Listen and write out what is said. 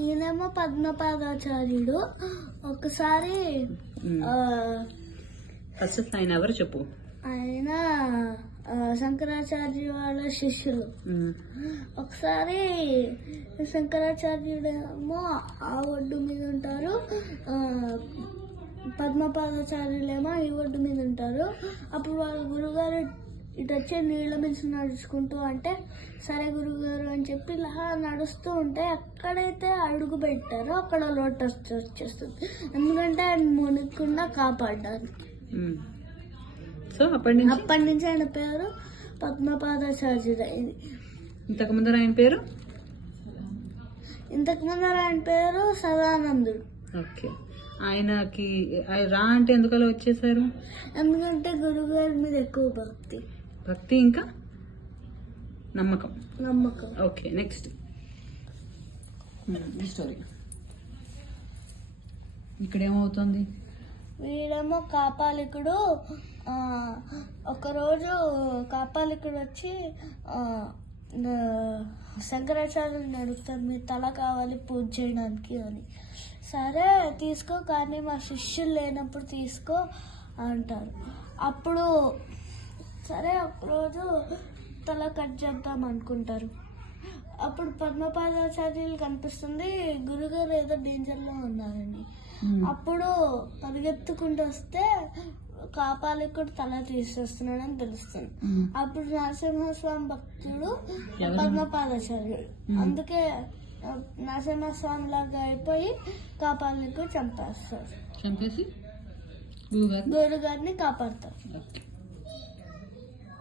ఈయనేమో పద్మపాదాచార్యుడు. ఒకసారి ఫస్ట్ ఆయన ఎవరు చెప్పు. ఆయన శంకరాచార్య వాళ్ళ శిష్యులు. ఒకసారి శంకరాచార్యుడేమో ఆ ఒడ్డు మీద ఉంటారు, పద్మపాదాచార్యులేమో ఈ ఒడ్డు మీద ఉంటారు. అప్పుడు వాళ్ళ గురుగారు ఇటు వచ్చే నీళ్ళ మీద నడుచుకుంటూ అంటే సరే గురుగారు అని చెప్పి ఇలా నడుస్తూ ఉంటే ఎక్కడైతే అడుగు పెట్టారో అక్కడ లోటస్ వచ్చేస్తుంది. ఎందుకంటే ఆయన మునిగకుండా కాపాడడానికి. సో అప్పటి నుంచి ఆయన పేరు పద్మపాదాచార్యుడు అయింది. ఇంతకు ముందర ఆయన పేరు సదానందుడు. ఓకే. ఆయనకి రా అంటే ఎందుకలా వచ్చేసారు? ఎందుకంటే గురుగారి మీద ఎక్కువ భక్తి ఇంకా నమ్మకం. Okay, next story. ఇక్కడ ఏమవుతుంది? వీడేమో కాపాలికుడు. ఒకరోజు కాపాలికుడు వచ్చి శంకరాచార్యుని అడుగుతారు, మీ తల కావాలి పూజ చేయడానికి అని. సరే తీసుకో, కానీ మా శిష్యులు లేనప్పుడు తీసుకో అంటారు. అప్పుడు సరే ఒకరోజు తల కట్ చేద్దాం అనుకుంటారు. అప్పుడు పద్మపాదాచార్యులు కనిపిస్తుంది, గురుగారు ఏదో డేంజర్లో ఉన్నారని. అప్పుడు పరిగెత్తుకుంటూ వస్తే కాపాలికుడు తల తీసేస్తున్నాడని తెలుస్తుంది. అప్పుడు నరసింహస్వామి భక్తుడు పద్మపాదాచార్యుడు. అందుకే నరసింహస్వామి లాగా అయిపోయి కాపాలికుడు చంపేసి గురుగారిని కాపాడతారు.